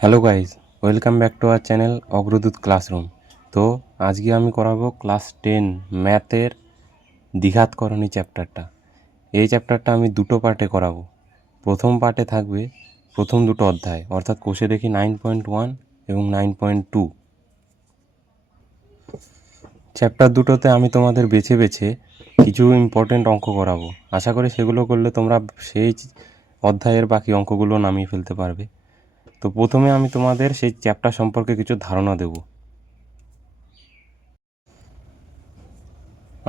Hello guys, welcome back to our channel Agradoot classroom. তো আজকে আমি করাবো ক্লাস 10 ম্যাথের দ্বিঘাতকরণী চ্যাপ্টারটা। এই চ্যাপ্টারটা আমি দুটো পার্টে করাবো। প্রথম পার্টে থাকবে প্রথম দুটো অধ্যায়, অর্থাৎ কোষে দেখি 9.1 এবং 9.2। চ্যাপ্টার দুটোতে আমি তোমাদের বেছে বেছে কিছু ইম্পর্টেন্ট অঙ্ক করাবো। আশা করি সেগুলো করলে তোমরা সেই অধ্যায়ের বাকি অঙ্কগুলো নামিয়ে ফেলতে পারবে। তো প্রথমে আমি তোমাদের সেই চ্যাপ্টার সম্পর্কে কিছু ধারণা দেব।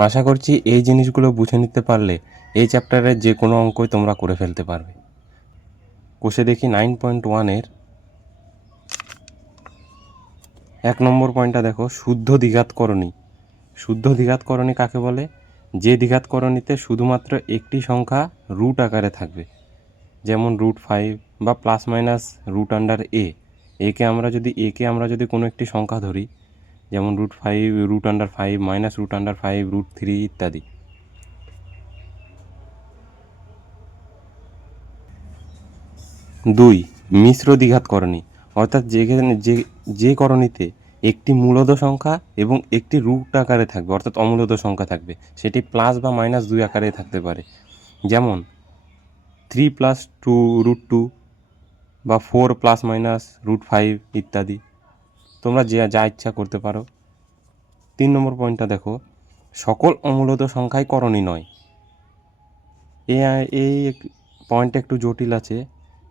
আশা করছি এই জিনিসগুলো বুঝে নিতে পারলে এই চ্যাপ্টারের যে কোনো অঙ্কই তোমরা করে ফেলতে পারবে। কোষে দেখি 9.1-এর 1 নম্বর পয়েন্টটা দেখো, শুদ্ধ দ্বিঘাতকরণী। শুদ্ধ দ্বিঘাতকরণী কাকে বলে? যে দ্বিঘাতকরণীতে শুধুমাত্র একটি সংখ্যা রুট আকারে থাকবে, যেমন √5 বা প্লাস মাইনাস একে আমরা যদি কোনো একটি সংখ্যা ধরি, যেমন √5, √5, -√5, √3 ইত্যাদি। 2. মিশ্র দ্বিঘাতকরণী, অর্থাৎ যেখানে যে করণীতে একটি মূলদ সংখ্যা এবং একটি রুট আকারে থাকবে, অর্থাৎ অমূলদ সংখ্যা থাকবে, সেটি প্লাস বা মাইনাস 2 আকারে থাকতে পারে, যেমন 3 + 2 √2 বা 4 ± √5 ইত্যাদি। তোমরা যা ইচ্ছা করতে পারো। 3 নম্বর পয়েন্টটা দেখো, সকল অমূলদ সংখ্যাই করণী নয়। এই পয়েন্টটা একটু জটিল আছে।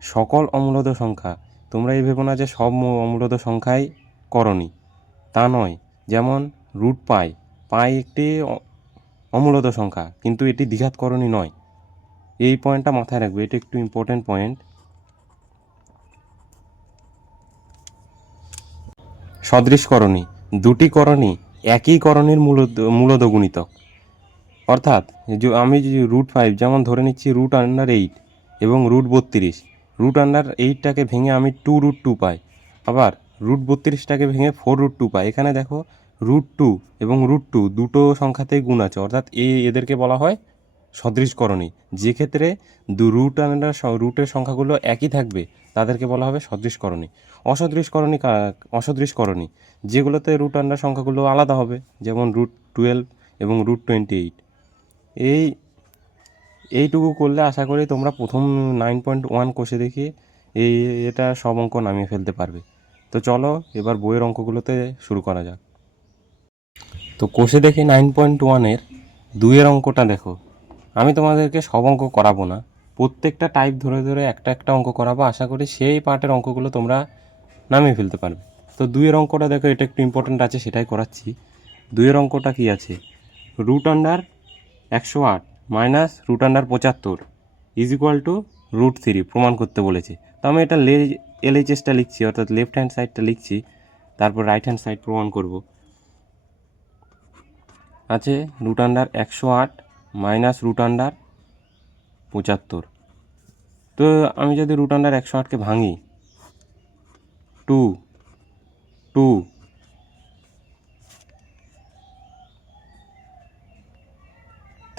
সকল অমূলদ সংখ্যা, তোমরা এই ভেবো না যে সব অমূলদ সংখ্যাই করণী, তা নয়। যেমন পাই একটি অমূলদ সংখ্যা, কিন্তু এটি দ্বিঘাতকরণী নয়। এই পয়েন্টটা মাথায় রাখবে, এটা একটু ইম্পর্টেন্ট পয়েন্ট। সদৃশকরণী, দুটি করণী একই করণীর মূলদ গুণিতক। অর্থাৎ আমি যদি √5 যেমন ধরে নিচ্ছি √8 এবং √32, √8টাকে ভেঙে আমি 2√2 পাই, আবার √32টাকে ভেঙে 4√2 পাই। এখানে দেখো √2 এবং √2 দুটো সংখ্যাতেই গুণ আছে, অর্থাৎ এদেরকে বলা হয় সদৃশকরণী। যে ক্ষেত্রে রুটের সংখ্যাগুলো একই থাকবে তাদেরকে বলা হবে সদৃশকরণী। অসদৃশকরণী যেগুলোতে সংখ্যাগুলো আলাদা হবে, যেমন √12 এবং √28। এইটুকু করলে আশা করি তোমরা প্রথম 9.1 কোষে দেখি এটা সব অঙ্ক নামিয়ে ফেলতে পারবে। তো চলো এবার বইয়ের অঙ্কগুলোতে শুরু করা যাক। তো কোষে দেখি 9.1-এর 2-এর অঙ্কটা দেখো। আমি তোমাদেরকে সব অঙ্ক করাবো না, প্রত্যেকটা টাইপ ধরে ধরে একটা একটা অঙ্ক করাবো। আশা করি সেই পার্টের অঙ্কগুলো তোমরা নামিয়ে ফেলতে পারবে। তো 2-এর অঙ্কটা দেখো, এটা একটু ইম্পর্টেন্ট আছে, সেটাই করাচ্ছি। 2-এর অঙ্কটা কি আছে? √108 মাইনাস √75 = √3 প্রমাণ করতে বলেছে। তো আমি এটা LHSটা লিখছি, অর্থাৎ লেফট হ্যান্ড সাইডটা লিখছি, তারপর রাইট হ্যান্ড সাইড প্রমাণ করব। আছে √108 মাইনাস √75। তো আমি যদি √108কে ভাঙি, 2 2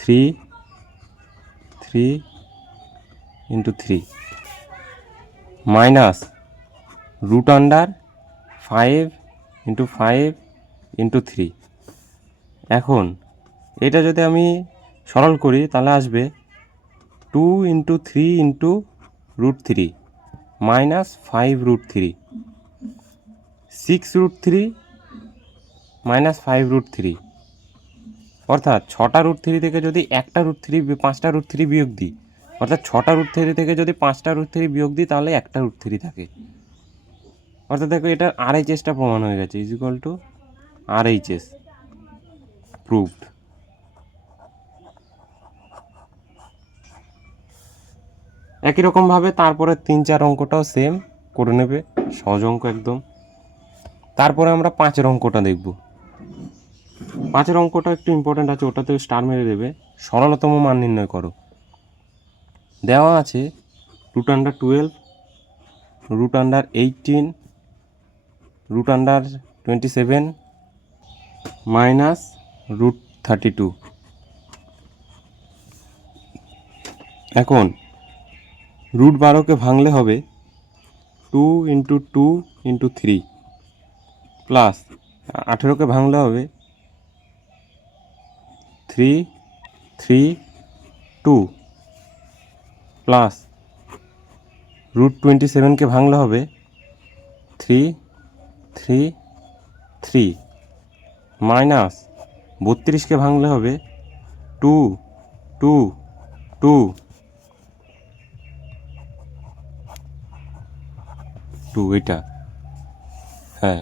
3 3 × 3 মাইনাস √5 × 5 × 3। এখন এটা যদি আমি সরল করি তাহলে আসবে 2 × 3 × √3 মাইনাস 5√3, 6√3 মাইনাস 5√3। অর্থাৎ 6টা √3 থেকে যদি 5টা √3 বিয়োগ দিই, অর্থাৎ 6টা √3 থেকে যদি 5টা √3 বিয়োগ দিই তাহলে একটা √3 থাকে। অর্থাৎ দেখো, এটা RHSটা প্রমাণ হয়ে গেছে, RHS প্রুভড। একই রকমভাবে তারপরে 3-4 অঙ্কটাও সেম করে নেবে, সহজ অঙ্ক একদম। তারপরে আমরা 5-এর অঙ্কটা দেখব। 5-এর অঙ্কটা একটু ইম্পর্টেন্ট আছে, ওটাতে স্টার মেরে দেবে। সরলতম মান নির্ণয় করো। দেওয়া আছে √12, √18, √27 মাইনাস √32। এখন √12কে ভাঙলে হবে two into two into three plus 18কে ভাঙলে হবে 3 3 2 প্লাস √27কে ভাঙলে হবে 3 3 3 মাইনাস 32কে ভাঙলে হবে 2 2 2 2 এটা, হ্যাঁ।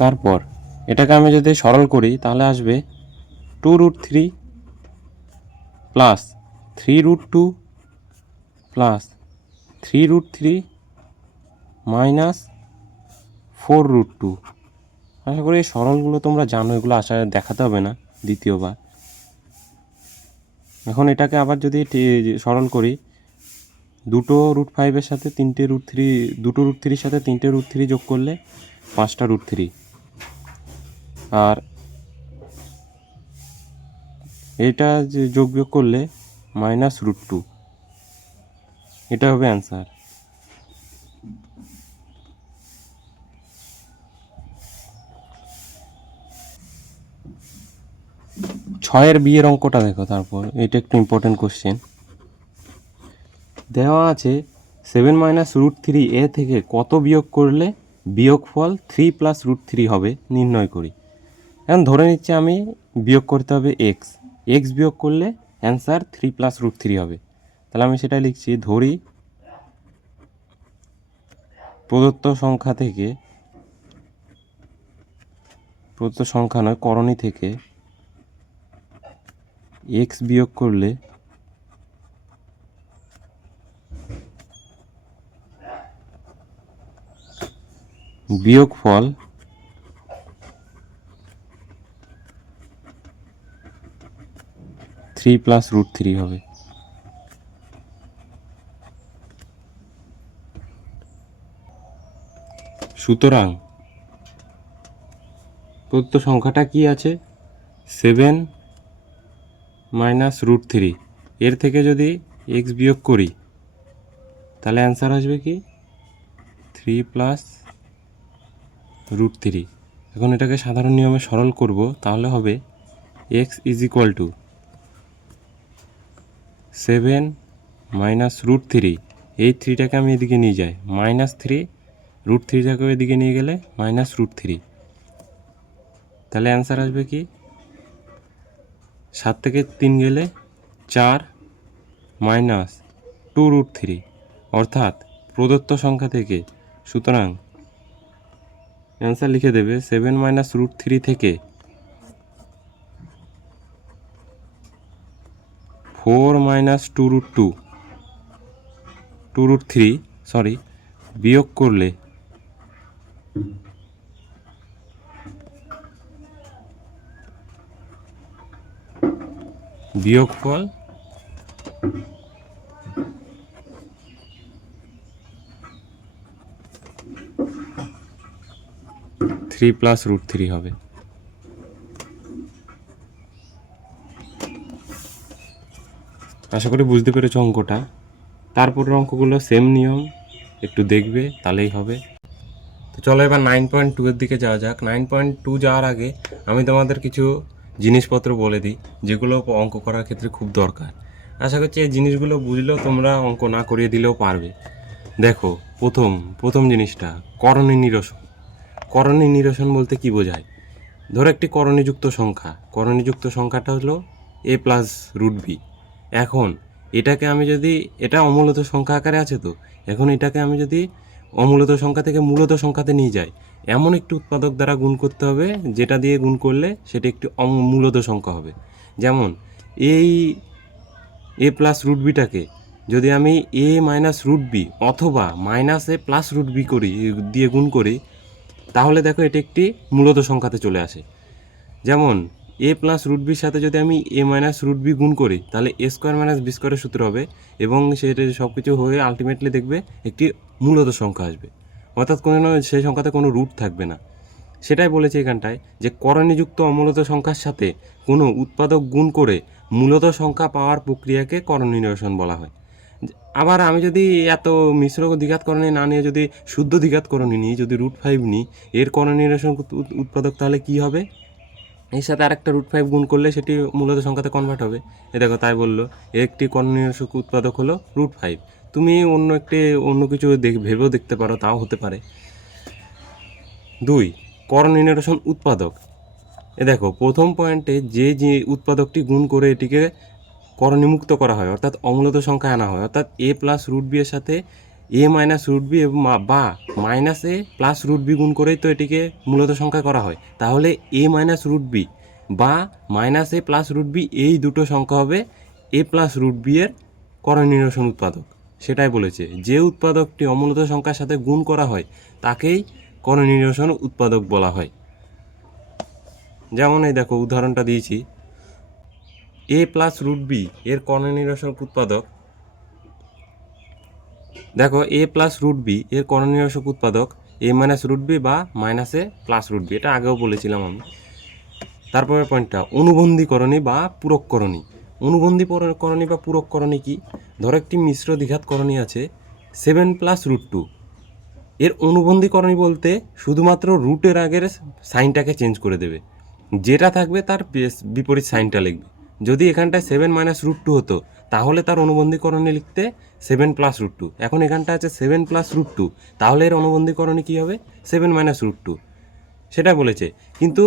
তারপর এটাকে আমি যদি সরল করি তাহলে আসবে 2√3 প্লাস 3√2 প্লাস 3√3 মাইনাস 4√2। আশা করি এই সরলগুলো তোমরা জানো, এগুলো আশা দেখাতে হবে না দ্বিতীয়বার। এখন এটাকে আবার যদি সরল করি, দুটো √5-এর সাথে তিনটে √3, দুটো √3-এর সাথে তিনটে √3 যোগ করলে 5টা √3, আর এটা যে যোগ বিয়োগ করলে -√2, এটা হবে অ্যান্সার। ছয়ের বিয়ের অঙ্কটা দেখো। তারপর এটা একটু ইম্পর্টেন্ট কোশ্চেন দেওয়া আছে 7 -√3 এ থেকে কত বিয়োগ করলে বিয়োগফল 3 + √3 হবে নির্ণয় করি। এখন ধরে নিচ্ছি আমি বিয়োগ করতে হবে এক্স বিয়োগ করলে অ্যান্সার 3 + √3 হবে। তাহলে আমি সেটা লিখছি, ধরি প্রদত্ত সংখ্যা থেকে, প্রদত্ত সংখ্যা নয় করণী থেকে এক্স বিয়োগ করলে বিয়োগফল 3 + √3 হবে। সুতরাং প্রদত্ত সংখ্যাটা কি আছে, 7 -√3, এর থেকে যদি এক্স বিয়োগ করি তাহলে অ্যান্সার আসবে কি 3 + √3। এখন এটাকে সাধারণ নিয়মে সরল করব, তাহলে হবে x = 7 -√3, এই 3টাকে আমি এদিকে নিয়ে যাই, -3, √3টাকে এদিকে নিয়ে গেলে -√3, তাহলে অ্যান্সার আসবে কি 7 থেকে 3 গেলে 4 -2√3, অর্থাৎ প্রদত্ত সংখ্যা থেকে। সুতরাং অ্যান্সার লিখে দেবে 7 -√3 থেকে 4 -2√3 বিয়োগ করলে বিয়োগফল 3 + √3 হবে। আশা করি বুঝতে পেরেছ অঙ্কটা। তারপরের অঙ্কগুলো সেম নিয়ম, একটু দেখবে তাহলেই হবে। তো চলো এবার 9.2 এর দিকে যাওয়া যাক। 9.2 যাওয়ার আগে আমি তোমাদের কিছু জিনিসপত্র বলে দিই যেগুলো অঙ্ক করার ক্ষেত্রে খুব দরকার। আশা করছি এই জিনিসগুলো বুঝলেও তোমরা অঙ্ক না করিয়ে দিলেও পারবে। দেখো, প্রথম জিনিসটা করণী নিরসন। করণী নিরসন বলতে কি বোঝায়? ধরো একটি করণীযুক্ত সংখ্যা, করণীযুক্ত সংখ্যাটা হলো a + √b। এখন এটাকে আমি যদি, এটা অমূলত সংখ্যা আকারে আছে, তো এখন এটাকে আমি যদি অমূলত সংখ্যা থেকে মূলত সংখ্যাতে নিয়ে যাই, এমন একটি উৎপাদক দ্বারা গুণ করতে হবে যেটা দিয়ে গুণ করলে সেটা একটি মূলত সংখ্যা হবে। যেমন এই a + √bটাকে যদি আমি a - √b অথবা -a + √b করি, দিয়ে গুণ করি, তাহলে দেখো এটা একটি মূলত সংখ্যাতে চলে আসে। যেমন a + √bর সাথে যদি আমি a - √b গুণ করি তাহলে a² - b² সূত্র হবে, এবং সেটা সব কিছু হয়ে আলটিমেটলি দেখবে একটি মূলত সংখ্যা আসবে, অর্থাৎ কোনো সেই সংখ্যাতে কোনো রুট থাকবে না। সেটাই বলেছে এখানটায় যে করণীযুক্ত অমূলত সংখ্যার সাথে কোনো উৎপাদক গুণ করে মূলত সংখ্যা পাওয়ার প্রক্রিয়াকে করণী নিরসন বলা হয়। আবার আমি যদি এত মিশ্র দ্বিঘাতকরণী না নিয়ে যদি শুদ্ধ দ্বিঘাতকরণী নিই, যদি √5 নিই, এর করণীয় উৎপাদক তাহলে কি হবে? এর সাথে আরেকটা √5 গুণ করলে সেটি মূলত সংখ্যাতে কনভার্ট হবে। এ দেখো তাই বললো, একটি করণীয় উৎপাদক হলো √5। তুমি অন্য কিছু ভেবেও দেখতে পারো, তাও হতে পারে। 2 করণীয় উৎপাদক। এ দেখো প্রথম পয়েন্টে যে উৎপাদকটি গুণ করে এটিকে করণীমুক্ত করা হয়, অর্থাৎ অমূলত সংখ্যা আনা হয়, অর্থাৎ a প্লাস √b এর সাথে a মাইনাস √b বা মাইনাস a প্লাস √b গুণ করেই তো এটিকে মূলত সংখ্যা করা হয়। তাহলে a মাইনাস √b বা মাইনাস a প্লাস √b এই দুটো সংখ্যা হবে a প্লাস √b এর করণীয় উৎপাদক। সেটাই বলেছে, যে উৎপাদকটি অমূলত সংখ্যার সাথে গুণ করা হয় তাকেই করণীয় উৎপাদক বলা হয়। যেমন এই দেখো উদাহরণটা দিয়েছি, a প্লাস √b এর করণীয় উৎপাদক। দেখো a প্লাস √b এর করণীয় উৎপাদক a মাইনাস √b বা মাইনাস a প্লাস √b, এটা আগেও বলেছিলাম আমি। তারপরে পয়েন্টটা অনুবন্ধীকরণী বা পূরককরণী। অনুবন্ধীকরণী বা পূরককরণী কি? ধরো একটি মিশ্র দ্বিঘাতকরণী আছে 7 প্লাস √2, এর অনুবন্ধীকরণী বলতে শুধুমাত্র রুটের আগের সাইনটাকে চেঞ্জ করে দেবে, যেটা থাকবে তার বিপরীত সাইনটা লিখবে। যদি এখানটায় 7 মাইনাস √2 হতো তাহলে তার অনুবন্ধীকরণে লিখতে 7 প্লাস √2। এখন এখানটা আছে 7 প্লাস √2, তাহলে এর অনুবন্ধীকরণে কী হবে? 7 মাইনাস √2, সেটা বলেছে। কিন্তু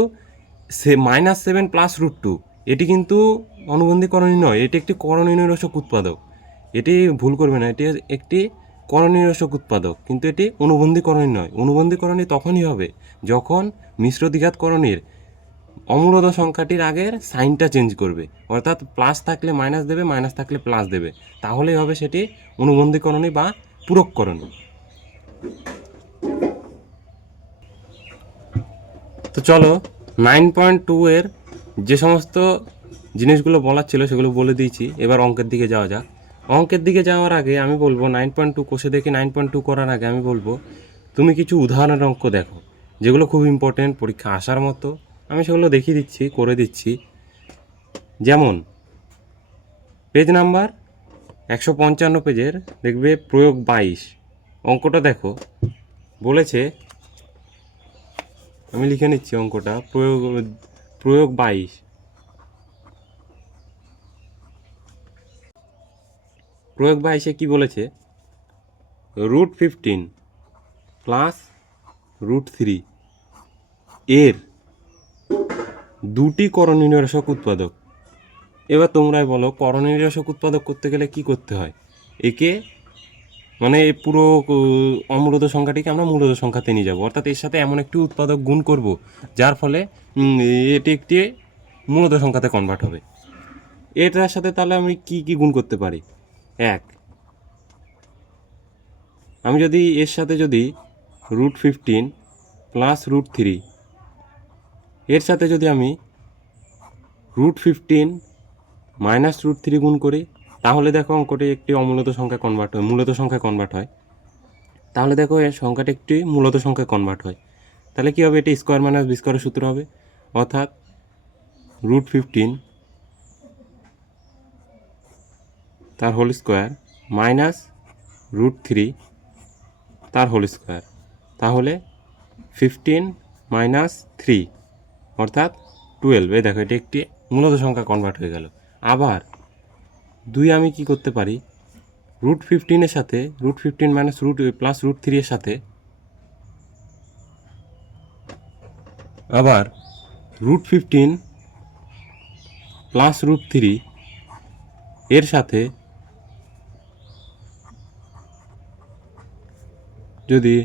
-7 প্লাস √2 এটি কিন্তু অনুবন্ধীকরণী নয়, এটি একটি করণীয় উৎপাদক। এটি ভুল করবে না, এটি একটি করণীয় উৎপাদক, কিন্তু এটি অনুবন্ধীকরণী নয়। অনুবন্ধীকরণী তখনই হবে যখন মিশ্র দ্বিঘাতকরণীর অমূলত সংখ্যাটির আগের সাইনটা চেঞ্জ করবে, অর্থাৎ প্লাস থাকলে মাইনাস দেবে, মাইনাস থাকলে প্লাস দেবে, তাহলেই হবে সেটি অনুবন্ধীকরণী বা পূরককরণী। তো চলো 9.2 এর যে সমস্ত জিনিসগুলো বলার ছিল সেগুলো বলে দিয়েছি, এবার অঙ্কের দিকে যাওয়া যাক। অঙ্কের দিকে যাওয়ার আগে আমি বলবো 9.2 কোষে দেখে 9.2 করার আগে আমি বলবো তুমি কিছু উদাহরণের অঙ্ক দেখো, যেগুলো খুব ইম্পর্টেন্ট, পরীক্ষা আসার মতো। আমি সেগুলো দেখিয়ে দিচ্ছি, করে দিচ্ছি। যেমন পেজ নাম্বার 155 পেজের দেখবে প্রয়োগ 22 অঙ্কটা দেখো। বলেছে, আমি লিখে নিচ্ছি অঙ্কটা, প্রয়োগ 22। প্রয়োগ 22-এ কী বলেছে? √15 প্লাস √3 এর দুটি করণীয় উৎপাদক। এবার তোমরাই বলো, করণীয় উৎপাদক করতে গেলে কি করতে হয়? একে মানে এই পুরো অমূলত সংখ্যাটিকে আমরা মূলত সংখ্যাতে নিয়ে যাব, অর্থাৎ এর সাথে এমন একটি উৎপাদক গুণ করব যার ফলে এটি একটি মূলত সংখ্যাতে কনভার্ট হবে। এটার সাথে তাহলে আমি কি কি গুণ করতে পারি? আমি যদি এর সাথে যদি √15 প্লাস √3 এর সাথে যদি আমি √15 মাইনাস √3 গুণ করি, তাহলে দেখো অঙ্কটি একটি অমূলত সংখ্যা কনভার্ট হয়, মূলত সংখ্যায় কনভার্ট হয়। তাহলে দেখো এর সংখ্যাটি একটি মূলত সংখ্যায় কনভার্ট হয়। তাহলে কী হবে? এটি স্কোয়ার মাইনাস বি স্কোয়ারের সূত্র হবে, অর্থাৎ √15 তার হোল স্কোয়ার মাইনাস √3 তার হোল স্কোয়ার, তাহলে 15 মাইনাস 3 অর্থাৎ 12। এই দেখো এটি একটি মূলত সংখ্যা কনভার্ট হয়ে গেল। আবার 2 আমি কি করতে পারি? √15 এর সাথে √15 মাইনাস প্লাস √3 এর সাথে আবার √15 প্লাস √3 এর সাথে যদি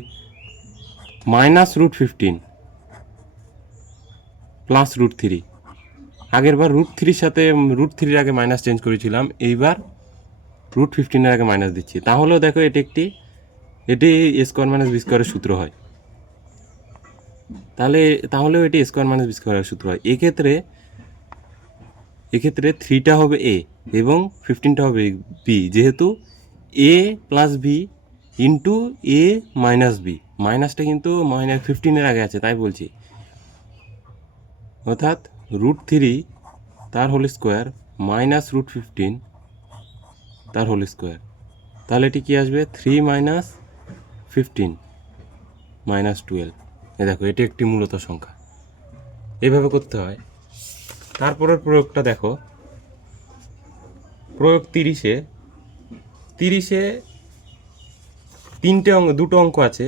মাইনাস √15 প্লাস √3, আগের বার √3-র সাথে √3-র আগে মাইনাস চেঞ্জ করেছিলাম, এইবার √15-এর আগে মাইনাস দিচ্ছি, তাহলেও দেখো এটি স্কোয়ার মাইনাস বি স্কোয়ারের সূত্র হয়। তাহলেও এটি স্কোয়ার মাইনাস বি স্কোয়ারের সূত্র হয়। এক্ষেত্রে 3টা হবে এ এবং 15টা হবে বি, যেহেতু এ প্লাস বি ইন্টু এ মাইনাস বি, মাইনাসটা কিন্তু -15-এর আগে আছে তাই বলছি, অর্থাৎ √3 তার হোল স্কোয়ার মাইনাস √15 তার হোল স্কোয়ার। তাহলে এটি কি আসবে 3 মাইনাস 15 মাইনাস 12। এ দেখো এটি একটি মূলত সংখ্যা। এইভাবে করতে হয়। তারপরের প্রয়োগটা দেখো, প্রয়োগ 30-এ দুটো অঙ্ক আছে,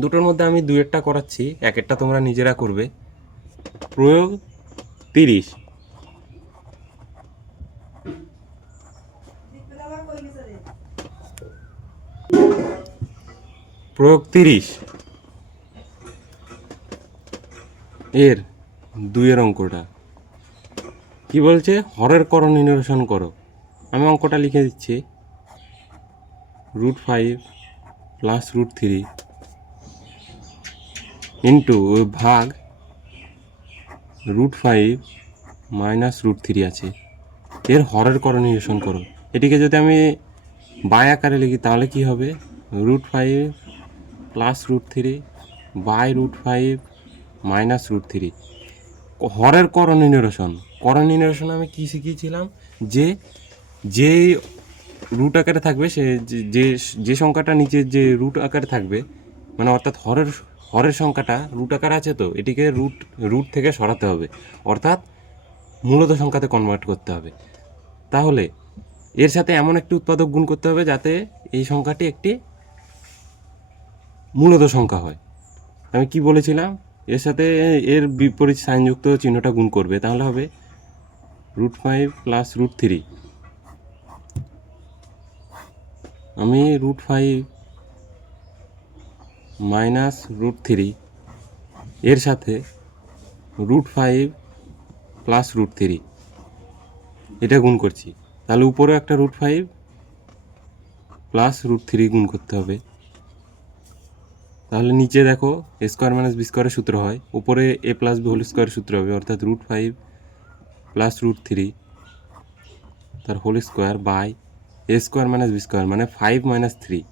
দুটোর মধ্যে আমি দুয়েরটা করাচ্ছি, একেরটা তোমরা নিজেরা করবে। প্রয়োগ 30, প্রয়োগ 30 এর দুইয়ের অঙ্কটা কি বলছে, হরের করণ নিরসন করো। আমি অঙ্কটা লিখে দিচ্ছি, √5 প্লাস √3 ইন্টু ভাগ √5 মাইনাস √3 আছে, এর হরের করণ নিরসন করো। এটিকে যদি আমি বাই আকারে লিখি তাহলে কি হবে, √5 প্লাস √3 বাই √5 মাইনাস √3। হরের করণ নিরসন আমি কি শিখিয়েছিলাম, যে রুট আকারে থাকবে সে যে সংখ্যাটা নিচে যে রুট আকারে থাকবে, মানে অর্থাৎ হরের সংখ্যাটা রুট আকারে আছে, তো এটিকে রুট থেকে সরাতে হবে, অর্থাৎ মূলত সংখ্যাতে কনভার্ট করতে হবে। তাহলে এর সাথে এমন একটি উৎপাদক গুণ করতে হবে যাতে এই সংখ্যাটি একটি মূলত সংখ্যা হয়। আমি কি বলেছিলাম, এর সাথে এর বিপরীত সাইনযুক্ত চিহ্নটা গুণ করবে, তাহলে হবে √5 প্লাস √3। আমি √5 মাইনাস √3 এর সাথে √5 প্লাস √3 এটা গুণ করছি, তাহলে উপরে একটা √5 প্লাস √3 গুণ করতে হবে। তাহলে নিচে দেখো A² মাইনাস B² সূত্র হয়, উপরে A plus B whole square সূত্র হবে, অর্থাৎ √5 প্লাস √3 তার whole square by A² minus B² মানে 5 মাইনাস 3।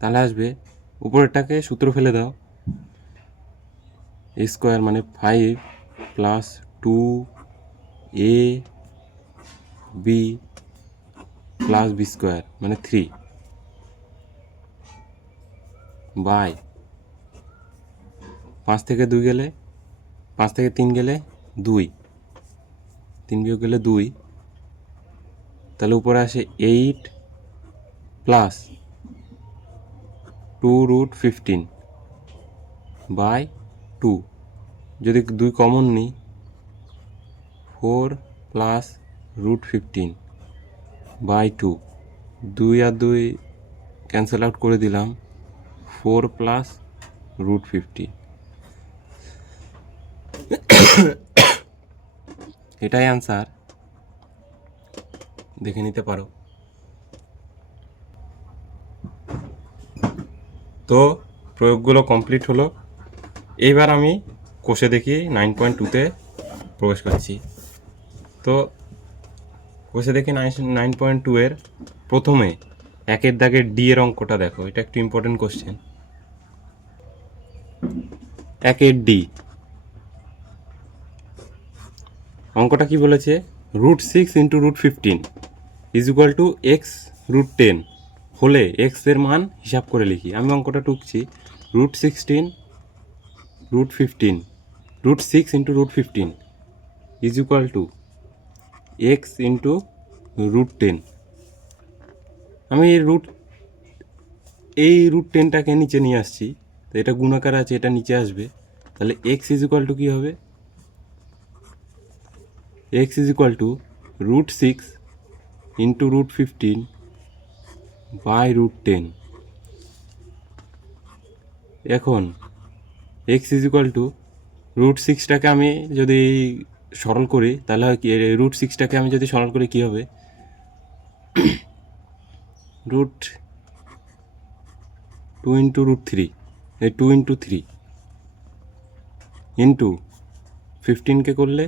তাহলে আসবে, উপরেরটাকে সূত্র ফেলে দাও, A² মানে 5 প্লাস 2AB প্লাস B² মানে 3 বাই 5 থেকে 2 গেলে 5 থেকে 3 গেলে 2, 3 বিয়োগ গেলে 2, তাহলে উপরে আসে 8 প্লাস 2√15 বাই 2, যদি 2 কমন নিই 4 প্লাস √15 বাই 2, 2 আর 2 ক্যান্সেল আউট করে দিলাম, 4 প্লাস √15। এটাই অ্যান্সার, দেখে নিতে পারো। তো প্রয়োগগুলো কমপ্লিট হলো। এইবার আমি কোষে দেখি 9.2-তে প্রবেশ করছি। তো কোষে দেখি 9.2-এর প্রথমে একের দাগের ডি এর অঙ্কটা দেখো, এটা একটু ইম্পর্টেন্ট কোশ্চেন। একের ডি অঙ্কটা কি বলেছে, √6 into √15 is equal two x√10 হলে x এর মান হিসাব করে লিখি। আমি অঙ্কটা টুকছি, √16 √15 √6 into √15 is equal two x into √10। আমি এই √10টাকে নিচে নিয়ে আসছি, তো এটা গুণাকার আছে, এটা নিচে আসবে, তাহলে x ইজ ইকুয়াল টু কী হবে, x is equal to √6 into √15 by √10। এখন x ইজ ইকুয়াল টু √6টাকে আমি যদি সরল করি তাহলে কি, √6টাকে আমি যদি সরল করি কী হবে, √2 ইন্টু √3 2 ইন্টু 3 ইন্টু 15কে করলে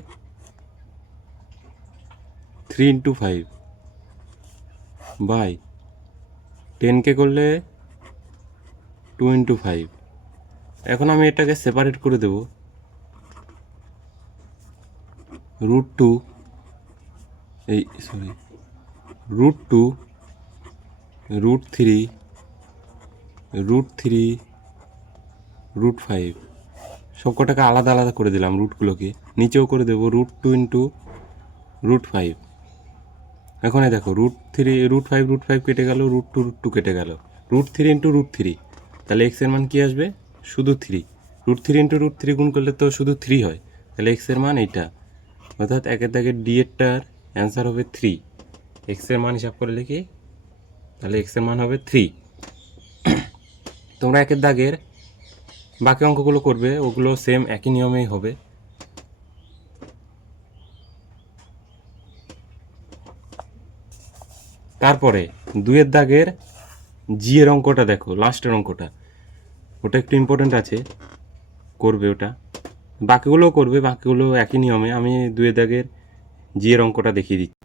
3 ইন্টু 5 বাই 10কে করলে 2 ইন্টু 5। এখন আমি এটাকে সেপারেট করে দেব, √2 এই সরি √2 √3 √3 √5 সব কটাকে আলাদা আলাদা করে দিলাম রুটগুলোকে, নিচেও করে দেবো √2 ইন্টু √5। এখন দেখো √5 কেটে গেল, √2 কেটে গেল, √3 ইন্টু √3, তাহলে এক্সের মান কী আসবে? শুধু 3। √3 ইন্টু √3 গুণ করলে তো শুধু 3 হয়, তাহলে এক্সের মান এইটা, অর্থাৎ একের দাগের ডি এরটার অ্যান্সার হবে 3। এক্সের মান হিসাব করে লিখি, তাহলে এক্সের মান হবে 3। তোমরা একের দাগের বাকি অঙ্কগুলো করবে, ওগুলো সেম একই নিয়মেই হবে। তারপরে 2-এর দাগের জি এর অঙ্কটা দেখো, লাস্টের অঙ্কটা, ওটা একটু ইম্পর্টেন্ট আছে, করবে ওটা। বাকিগুলোও করবে, বাকিগুলো একই নিয়মে। আমি 2-এর দাগের জি এর অঙ্কটা দেখিয়ে দিচ্ছি।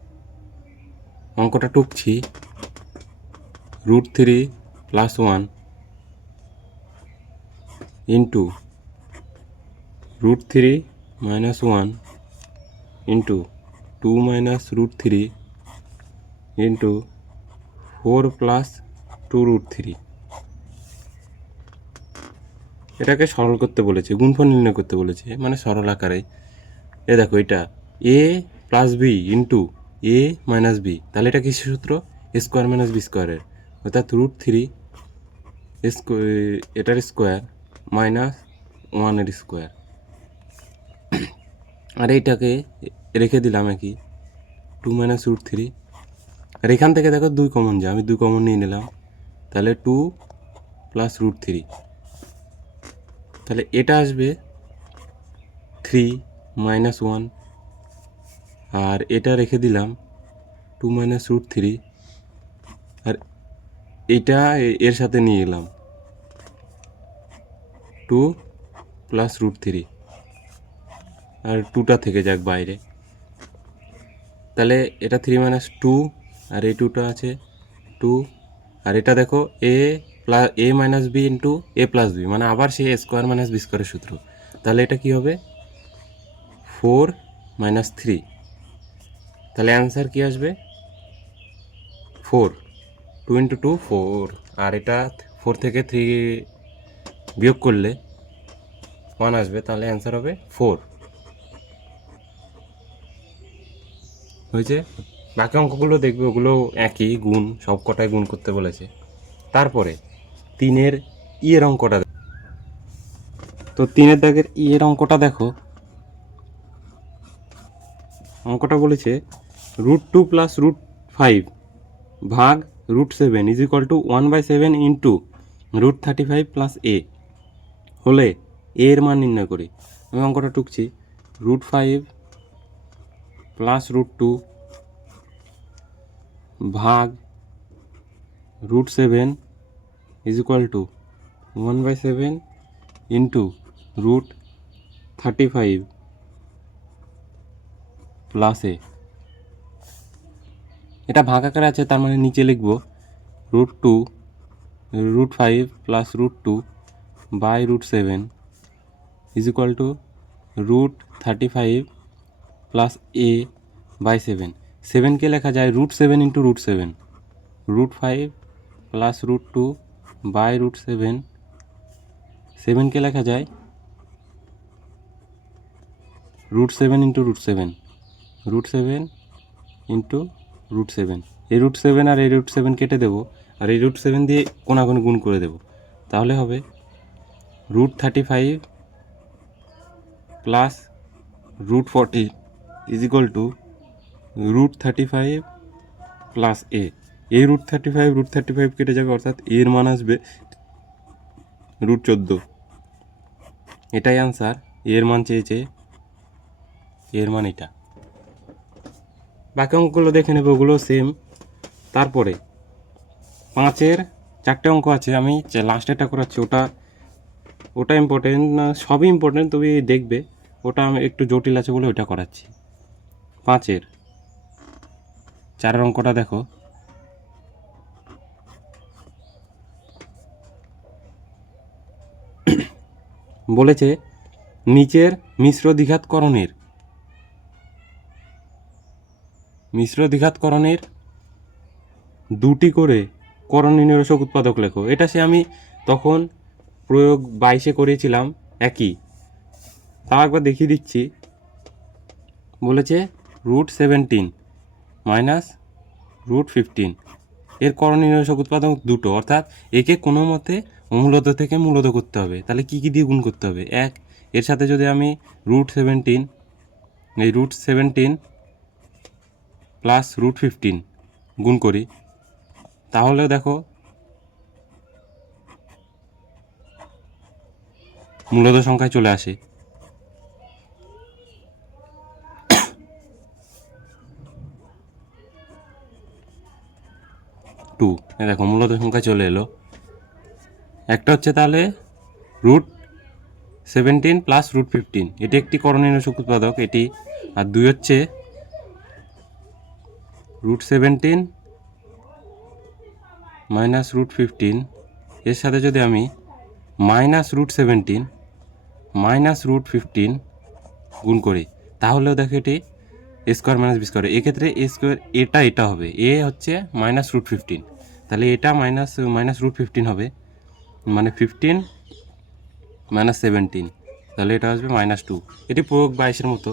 অঙ্কটা টুকছি, √3 + 1 ইন্টু √3 - 1 ইন্টু 2 - √3 ইন্টু 4 + 2 √3। এটাকে সরল করতে বলেছে, গুণফল নির্ণয় করতে বলেছে, মানে সরল আকারে। এ দেখো, এটা a + b into a - b, তাহলে এটা কিসের সূত্র? a² - b স্কোয়ারের, অর্থাৎ √3 এটার স্কোয়ার -1 এর স্কোয়ার। আর এইটাকে রেখে দিলাম একই, 2 - √3। আর এখান থেকে দেখো 2 কমন যায়, আমি 2 কমন নিয়ে নিলাম, তাহলে 2 + √3, তাহলে এটা আসবে 3 - 1, আর এটা রেখে দিলাম 2 - √3, আর এটা এর সাথে নিয়ে এলাম 2 + √3, আর 2টা থেকে যাক বাইরে, তাহলে এটা 3 - 2, আর এই 2টা আছে 2, আর এটা দেখো a - b into a + b, মানে আবার সেই a² - b স্কোয়ারের সূত্র, তাহলে এটা কি হবে? 4 - 3, তাহলে অ্যান্সার কি আসবে? 4। 2 ইন্টু 2 4, আর এটা 4 থেকে 3 বিয়োগ করলে 1 আসবে, তাহলে অ্যান্সার হবে 4। হয়েছে? বাকি অঙ্কগুলো দেখবে, ওগুলো একই, গুণ, সব কটায় গুণ করতে বলেছে। তারপরে 3-এর এর অঙ্কটা, তো 3-এর দাগের এর অঙ্কটা দেখো। অঙ্কটা বলেছে √2 + √5 ভাগ √7 = 1/7 ইন্টু √35 + a হলে এর মান নির্ণয় করি। আমি অঙ্কটা টুকছি, √5 + √2 ভাগ √7 = 1/7 ইন্টু √35 + a। এটা ভাগ আকারে আছে, তার মানে নিচে লিখব √2 √5 + √2 বাই √7 = √35 + a/7। 7কে লেখা যায় √7 ইন্টু √7, √5 + √2 বাই √7, 7কে লেখা যায় √7 ইন্টু √7, √7 ইন্টু √7। এই √7 আর এই √7 কেটে দেবো, আর এই √7 দিয়ে কোনাগুনি গুণ করে দেবো, তাহলে হবে √35 প্লাস √40 = √35 প্লাস a। এই √35 কেটে যাবে, অর্থাৎ এর মান আসবে √14। এটাই আনসার। এর মান চেয়েছে, এর মান এটা। বাকি অঙ্কগুলো দেখে নেবে, ওগুলো সেম। তারপরে 5-এর 4টে অঙ্ক আছে, আমি লাস্টেরটা করাচ্ছি, ওটা ইম্পর্টেন্ট না, সবই ইম্পর্টেন্ট, তবে দেখবে ওটা আমি একটু জটিল আছে বলে ওটা করাচ্ছি। 5-এর 4 অঙ্কটা দেখো। বলেছে নিচের মিশ্র দ্বিঘাতকরণের মিশ্র দ্বিঘাতকরণের দুটি করে করণ নির্ণায়ক উৎপাদক লেখো। এটা সে আমি তখন প্রয়োগ 22-এ করেছিলাম একই। তাও একবার দেখিয়ে দিচ্ছি। বলেছে √17 মাইনাস √15 এর করণ নির্ণায়ক উৎপাদক দুটো, অর্থাৎ একে কোনো মতে মূলদ থেকে মূলদ করতে হবে। তাহলে কী কী দিয়ে গুণ করতে হবে? এক, এর সাথে যদি আমি √17 এই √17 প্লাস √15 গুণ করি, তাহলে দেখো মূলদ সংখ্যায় চলে আসে। টু, দেখো মূলদ সংখ্যা চলে এলো। একটা হচ্ছে তাহলে √17 প্লাস √15, এটি একটি করণ নির্ণায়ক উৎপাদক এটি। আর দুই হচ্ছে √17 মাইনাস √15 এর সাথে যদি আমি মাইনাস √17 মাইনাস √15 গুণ করি, তাহলেও দেখো এটি এ স্কোয়ার মাইনাস বি স্কোয়ার। এক্ষেত্রে এ স্কোয়ার এটা হবে, এ হচ্ছে মাইনাস √15, তাহলে এটা মাইনাস √15 হবে, মানে 15 মাইনাস 17, তাহলে এটা আসবে -2। এটি প্রয়োগ 22-এর মতো,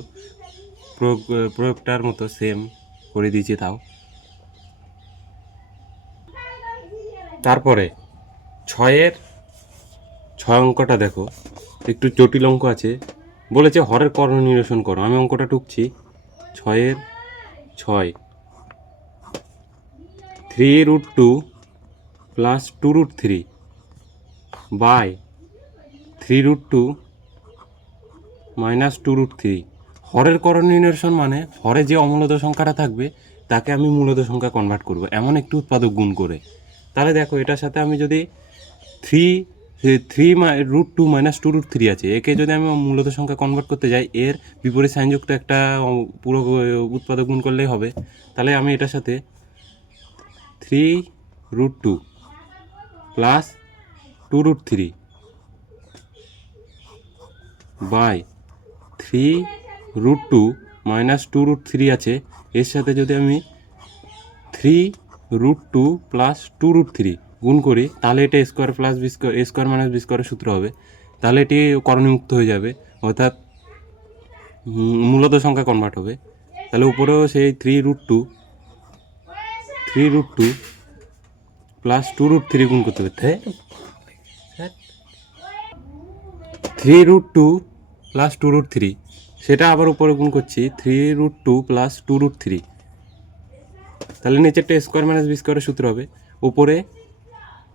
প্রয়োগটার মতো সেম করে দিয়েছি। তাও তারপরে 6 অঙ্কটা দেখো, একটু জটিল অঙ্ক আছে। বলেছে হরের কর্ণ নিরসন করো। আমি অঙ্কটা টুকছি। 6 3√2 প্লাস 2√3 বাই 3√2 মাইনাস 2√3। হরের করণ নির্ণয় মানে হরে যে অমূলদ সংখ্যাটা থাকবে তাকে আমি মূলদ সংখ্যা কনভার্ট করব এমন একটি উৎপাদক গুণ করে। তাহলে দেখো এটার সাথে আমি যদি 3√2 মাইনাস 2√3 আছে, একে যদি আমি মূলদ সংখ্যা কনভার্ট করতে যাই, এর বিপরীত সাইনযুক্ত একটা পুরো উৎপাদক গুণ করলেই হবে। তাহলে আমি এটার সাথে 3√2 প্লাস 2√3 বাই 3√2 মাইনাস 2√3 আছে, এর সাথে যদি আমি 3√2 প্লাস 2√3 গুণ করি, তাহলে এটা স্কোয়ার প্লাস বি স্কোয়ার, এ স্কোয়ার মাইনাস বি স্কোয়ারের সূত্র হবে। তাহলে এটি করণীমুক্ত হয়ে যাবে, অর্থাৎ মূলত সংখ্যা কনভার্ট হবে। তাহলে উপরেও সেই 3√2 প্লাস 2√3 গুণ করতে হবে। 3√2 প্লাস 2√3, সেটা আবার উপরে গুণ করছি 3√2 প্লাস 2√3, তাহলে নিচেরটা স্কোয়ার মাইনাস বি স্কোয়ারের সূত্র হবে। উপরে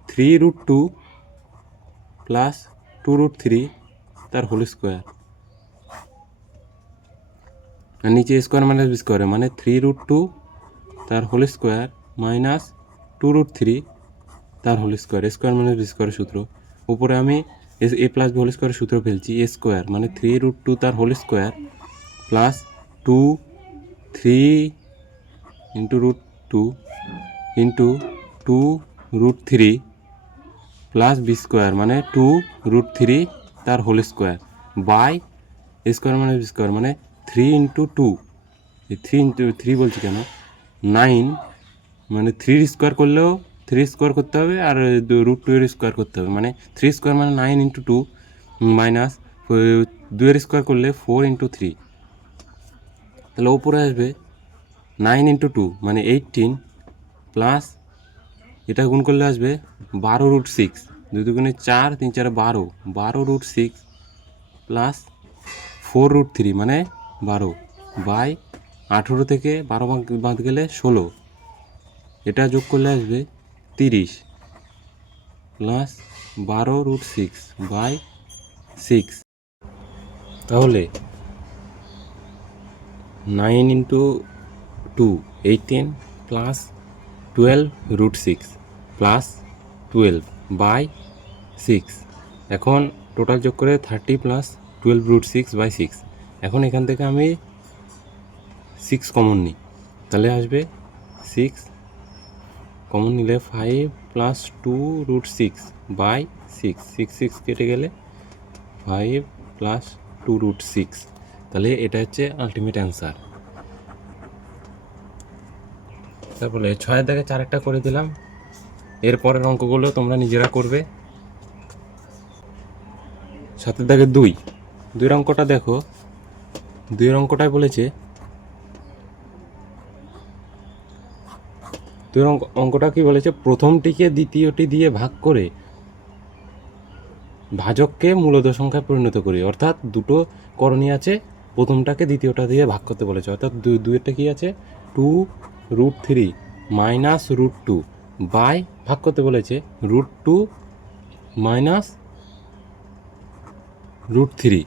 3√2 প্লাস 2√3 তার হোল স্কোয়ার, আর নিচে স্কোয়ার মাইনাস বি স্কোয়ারে মানে 3√2 তার হোল স্কোয়ার মাইনাস 2√3 তার whole square, square minus b স্কোয়ারের সূত্র। উপরে আমি এ প্লাস বি হোল স্কোয়ারের সূত্র ফেলছি, এ স্কোয়ার মানে 3√2 তার whole square plus 3 into √2 into 2√3 plus b square মানে 2√3 তার হোল স্কোয়ার বাই স্কোয়ার মানে বি স্কোয়ার মানে 3 ইন্টু 2, 3 বলছি কেন, 9 মানে 3 স্কোয়ার করলেও 3 স্কোয়ার করতে হবে, আর √2 এর স্কোয়ার করতে হবে, মানে 3 স্কোয়ার মানে 9 ইন্টু 2 মাইনাস 2 এর স্কোয়ার করলে 4 ইন্টু 3, তাহলে ওপরে আসবে 9 ইন্টু 2 মানে 18 প্লাস এটা গুণ করলে আসবে 12√6, 2 দুগুণে 4, 3 4 12, 12√6 প্লাস 4√3 মানে 12 বাই 18 থেকে 12 বাদ গেলে 16, এটা যোগ করলে আসবে 30 প্লাস 12√6 বাই 6, তাহলে 9 ইন্টু 2 18 প্লাস 12√6 প্লাস 12 বাই 6, এখন টোটাল যোগ করে 30 প্লাস 12√6 বাই 6। এখন এখান থেকে আমি 6 কমন নিই, তাহলে আসবে 6 কমন নিলে 5 প্লাস 2√6 বাই 6, 6 কেটে গেলে 5 প্লাস 2√6, তাহলে এটা হচ্ছে আলটিমেট অ্যান্সার। তারপরে 6-এর দাগে 4 একটা করে দিলাম। এরপরের অঙ্কগুলো তোমরা নিজেরা করবে। 7-এর দাগে 2-এর অঙ্কটা দেখো। 2-এর অঙ্কটায় বলেছে, 2-এর অঙ্কটা কি বলেছে, প্রথমটিকে দ্বিতীয়টি দিয়ে ভাগ করে ভাজককে মূলদ সংখ্যায় পরিণত করি। অর্থাৎ দুটো করণীয় আছে, প্রথমটাকে দ্বিতীয়টা দিয়ে ভাগ করতে বলেছে। অর্থাৎ দুইয়েরটা কি আছে, 2√3 মাইনাস √2 বাই ভাগ করতে বলেছে √2 মাইনাস √3।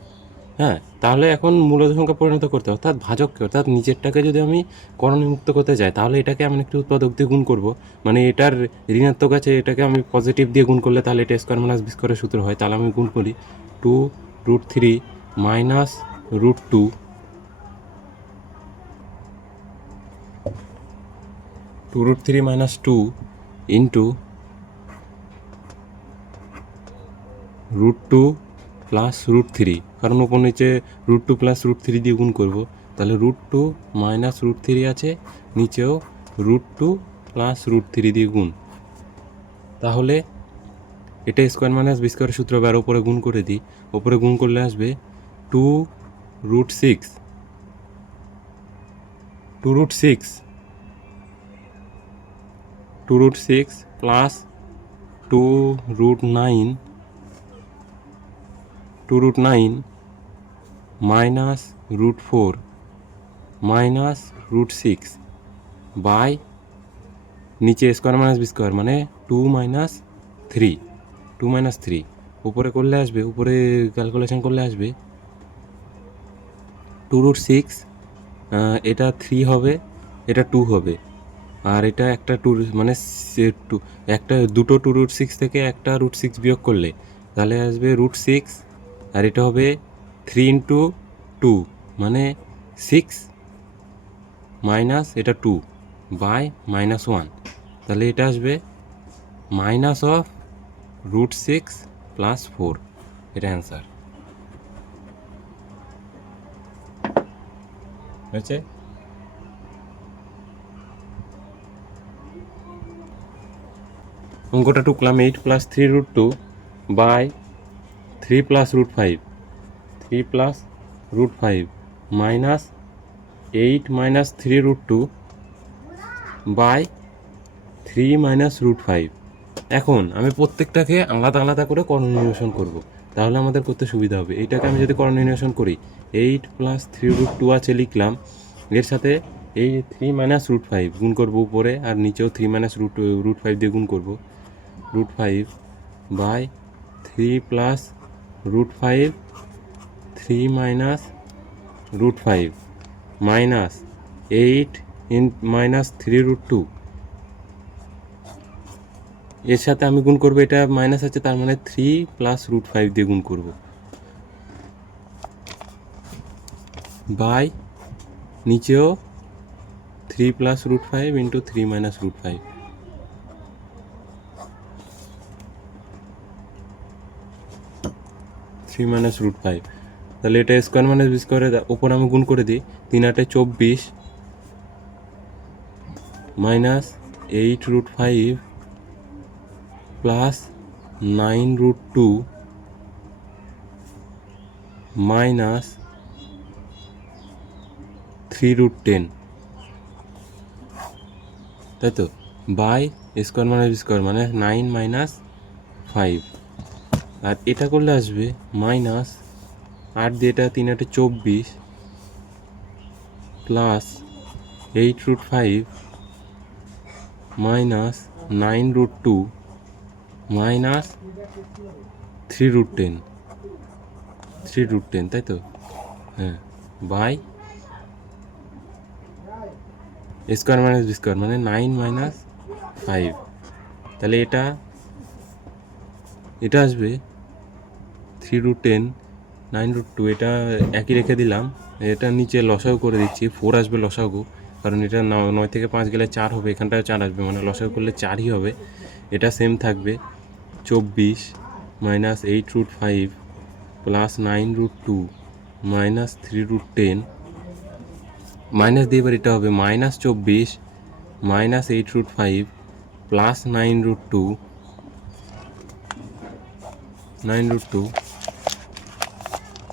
হ্যাঁ, তাহলে এখন মূলদ সংখ্যা পরিণত করতে, অর্থাৎ ভাজককে, অর্থাৎ নিচেরটাকে যদি আমি করণীমুক্ত করতে চাই, তাহলে এটাকে আমি একটি উৎপাদক দিয়ে গুণ করব। মানে এটার ঋণাত্মক আছে, এটাকে আমি পজিটিভ দিয়ে গুণ করলে তাহলে এটা স্কোয়ার মাইনাস বি স্কোয়ারের সূত্র হয়। তাহলে আমি গুণ করি 2√3 মাইনাস √2 2√3 মাইনাস 2 ইন্টু √2 প্লাস √3, কারণ ওপর নিচে √2 প্লাস √3 দিয়ে গুণ করব। তাহলে √2 মাইনাস √3 আছে, নিচেও √2 প্লাস √3 দিয়ে গুণ। তাহলে এটা স্কোয়ার মাইনাস বি স্কোয়ারের সূত্র হবে। আর ওপরে গুণ করে দিই, ওপরে গুণ করলে আসবে 2√6 প্লাস 2√9 মাইনাস √4 মাইনাস √6 বাই নিচে স্কোয়ার মাইনাস বি স্কোয়ার মানে 2 মাইনাস 3 উপরে করলে আসবে, উপরে ক্যালকুলেশন করলে আসবে 2√6, এটা 3 হবে, এটা 2 হবে, আর এটা একটা 2 মানে একটা দুটো 2√6 থেকে একটা √6 বিয়োগ করলে তাহলে আসবে √6, আর এটা হবে 3 ইন্টু 2 মানে 6 মাইনাস এটা 2 বাই -1, তাহলে এটা আসবে মাইনাস অফ √6 প্লাস 4, এটা অ্যান্সার হয়েছে। অঙ্কটা টুকলাম 8 plus 3√2 by 3 plus √5 minus 8 minus 3√2 by 3 minus √5। এখন আমি প্রত্যেকটাকে আলাদা আলাদা করে করণীয়সন করব, তাহলে আমাদের করতে সুবিধা হবে। এইটাকে আমি যদি করণীয়সন করি, 8 প্লাস 3√2 আছে লিখলাম, এর সাথে এই 3 মাইনাস √5 গুণ করবো উপরে, আর নিচেও 3 মাইনাস √5 দিয়ে গুণ করবো, √5 by 3 plus √5 3 minus √5 minus 8 minus 3√2, এর সাথে আমি গুণ করবো, এটা মাইনাস আছে তার মানে 3 প্লাস √5 দিয়ে গুণ করব বাই নিচেও 3 প্লাস √5 ইন্টু 3 মাইনাস √5, তাহলে এটা স্কোয়ার মাইনাস বি স্কোয়ারের ওপর আমি গুণ করে দিই, 3 8 24 মাইনাস 8√5 প্লাস 9√2 মাইনাস 3√10, তাই তো, by square minus b square মানে 9 মাইনাস 5, আর এটা করলে আসবে মাইনাস 8 দিয়ে এটা 3 8 24 প্লাস 8√5 মাইনাস 9√2 মাইনাস 3√10, তাই তো, হ্যাঁ, by square minus b square মানে 9 মাইনাস 5, তাহলে এটা আসবে 3√10 9√2, এটা একই রেখে দিলাম, এটা নিচে লসাগু করে দিচ্ছি, 4 আসবে লসাগু, কারণ এটা 9 থেকে 5 গেলে 4 হবে, এখানটায় 4 আসবে, মানে লসাগু করলে 4ই হবে, এটা সেম থাকবে 24 মাইনাস 8√5 প্লাস 9√2 মাইনাস 3√10, মাইনাস দিয়ে এবার এটা হবে -24 -8√5 প্লাস 9√2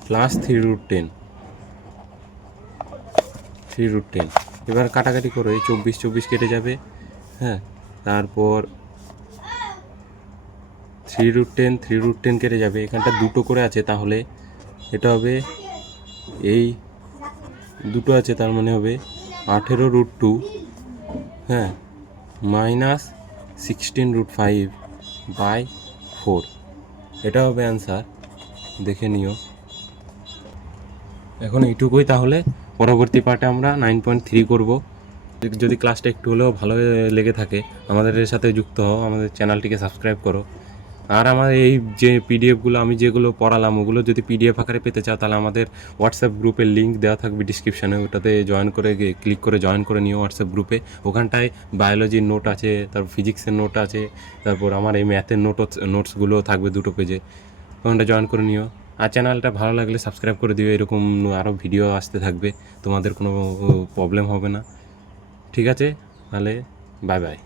প্লাস 3√10 এবার কাটাকাটি করে 24 কেটে যাবে। হ্যাঁ, তারপর 3√10 কেটে যাবে, এখানটা দুটো করে আছে, তাহলে এটা হবে এই দুটো আছে, তার মানে হবে 18√2, হ্যাঁ, -16√5/4, এটা হবে অ্যান্সার। দেখে নিও। এখন এইটুকুই, তাহলে পরবর্তী পার্টে আমরা 9.3 করব। যদি ক্লাসটা একটু হলেও ভালো লেগে থাকে আমাদের সাথে যুক্ত হও, আমাদের চ্যানেলটিকে সাবস্ক্রাইব করো। আর আমার এই যে পিডিএফগুলো আমি যেগুলো পড়ালাম ওগুলো যদি পিডিএফ আকারে পেতে চাও তাহলে আমাদের হোয়াটসঅ্যাপ গ্রুপের লিঙ্ক দেওয়া থাকবে ডিসক্রিপশানে, ওটাতে জয়েন করে ক্লিক করে জয়েন করে নিও হোয়াটসঅ্যাপ গ্রুপে। ওখানটায় বায়োলজির নোট আছে, তারপর ফিজিক্সের নোট আছে, তারপর আমার এই ম্যাথের নোটসগুলো থাকবে দুটো পেজে, ওখানটা জয়েন করে নিও। আর চ্যানেলটা ভালো লাগলে সাবস্ক্রাইব করে দিও, এরকম আরও ভিডিও আসতে থাকবে, তোমাদের কোনো প্রবলেম হবে না। ঠিক আছে, তাহলে বাই বাই।